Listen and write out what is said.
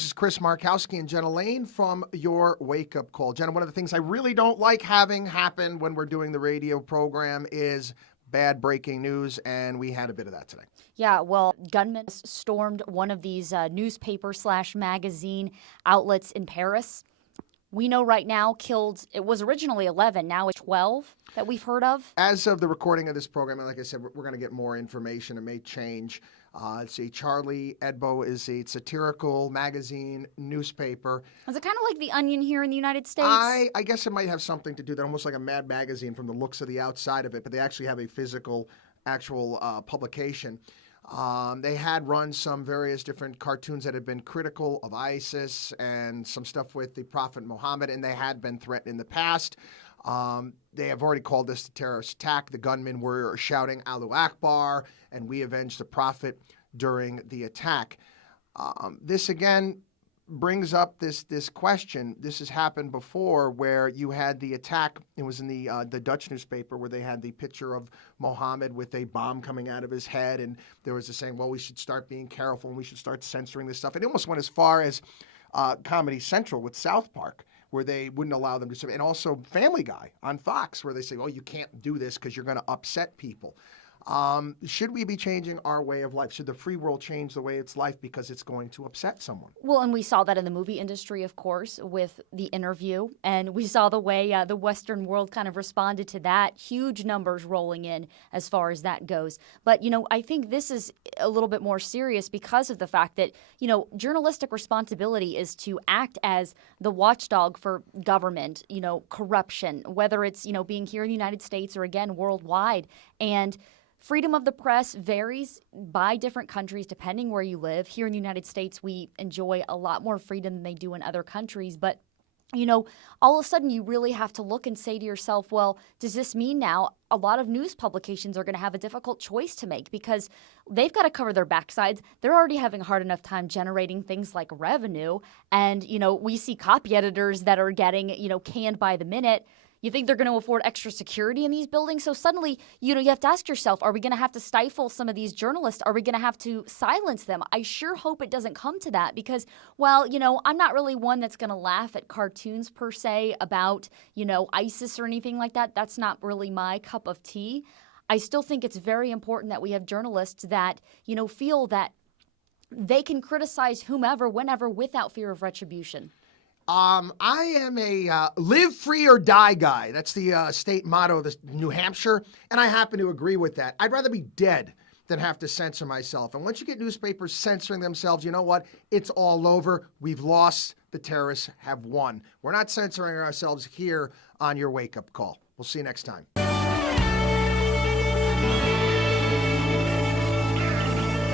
This is Chris Markowski and Jenna Lane from Your Wake Up Call. Jenna, one of the things I really don't like having happen when we're doing the radio program is bad breaking news, and we had a bit of that today. Yeah, well, gunmen stormed one of these newspaper/magazine outlets in Paris. We know right now it was originally 11, now it's 12 that we've heard of. As of the recording of this program, and like I said, we're going to get more information. It may change. Let's see, Charlie Hebdo is a satirical magazine newspaper. Is it kind of like The Onion here in the United States? I guess it might have something to do. They're almost like a Mad magazine from the looks of the outside of it, but they actually have a actual publication. They had run some various different cartoons that had been critical of ISIS and some stuff with the Prophet Muhammad, and they had been threatened in the past. They have already called this a terrorist attack. The gunmen were shouting Allahu Akbar, and we avenged the Prophet during the attack. This again brings up this question. This has happened before where you had the attack. It was in the Dutch newspaper where they had the picture of Mohammed with a bomb coming out of his head. And there was a saying, well, we should start being careful and we should start censoring this stuff. It almost went as far as Comedy Central with South Park, where they wouldn't allow them to, and also Family Guy on Fox, where they say, oh, you can't do this because you're going to upset people. Should we be changing our way of life? Should the free world change the way it's life because it's going to upset someone? Well, and we saw that in the movie industry, of course, with The Interview. And we saw the way the Western world kind of responded to that. Huge numbers rolling in as far as that goes. But, I think this is a little bit more serious because of the fact that, journalistic responsibility is to act as the watchdog for government, corruption, whether it's, being here in the United States or, again, worldwide. And freedom of the press varies by different countries depending where you live. Here in the United States, we enjoy a lot more freedom than they do in other countries. But, all of a sudden you really have to look and say to yourself, well, does this mean now a lot of news publications are going to have a difficult choice to make because they've got to cover their backsides. They're already having a hard enough time generating things like revenue. And, we see copy editors that are getting, canned by the minute. You think they're going to afford extra security in these buildings? So suddenly, you have to ask yourself, are we going to have to stifle some of these journalists? Are we going to have to silence them? I sure hope it doesn't come to that because, well, I'm not really one that's going to laugh at cartoons per se about, ISIS or anything like that. That's not really my cup of tea. I still think it's very important that we have journalists that, feel that they can criticize whomever, whenever, without fear of retribution. I am a live free or die guy. That's the state motto of New Hampshire, and I happen to agree with that. I'd rather be dead than have to censor myself. And once you get newspapers censoring themselves, you know what? It's all over. We've lost. The terrorists have won. We're not censoring ourselves here on Your Wake Up Call. We'll see you next time.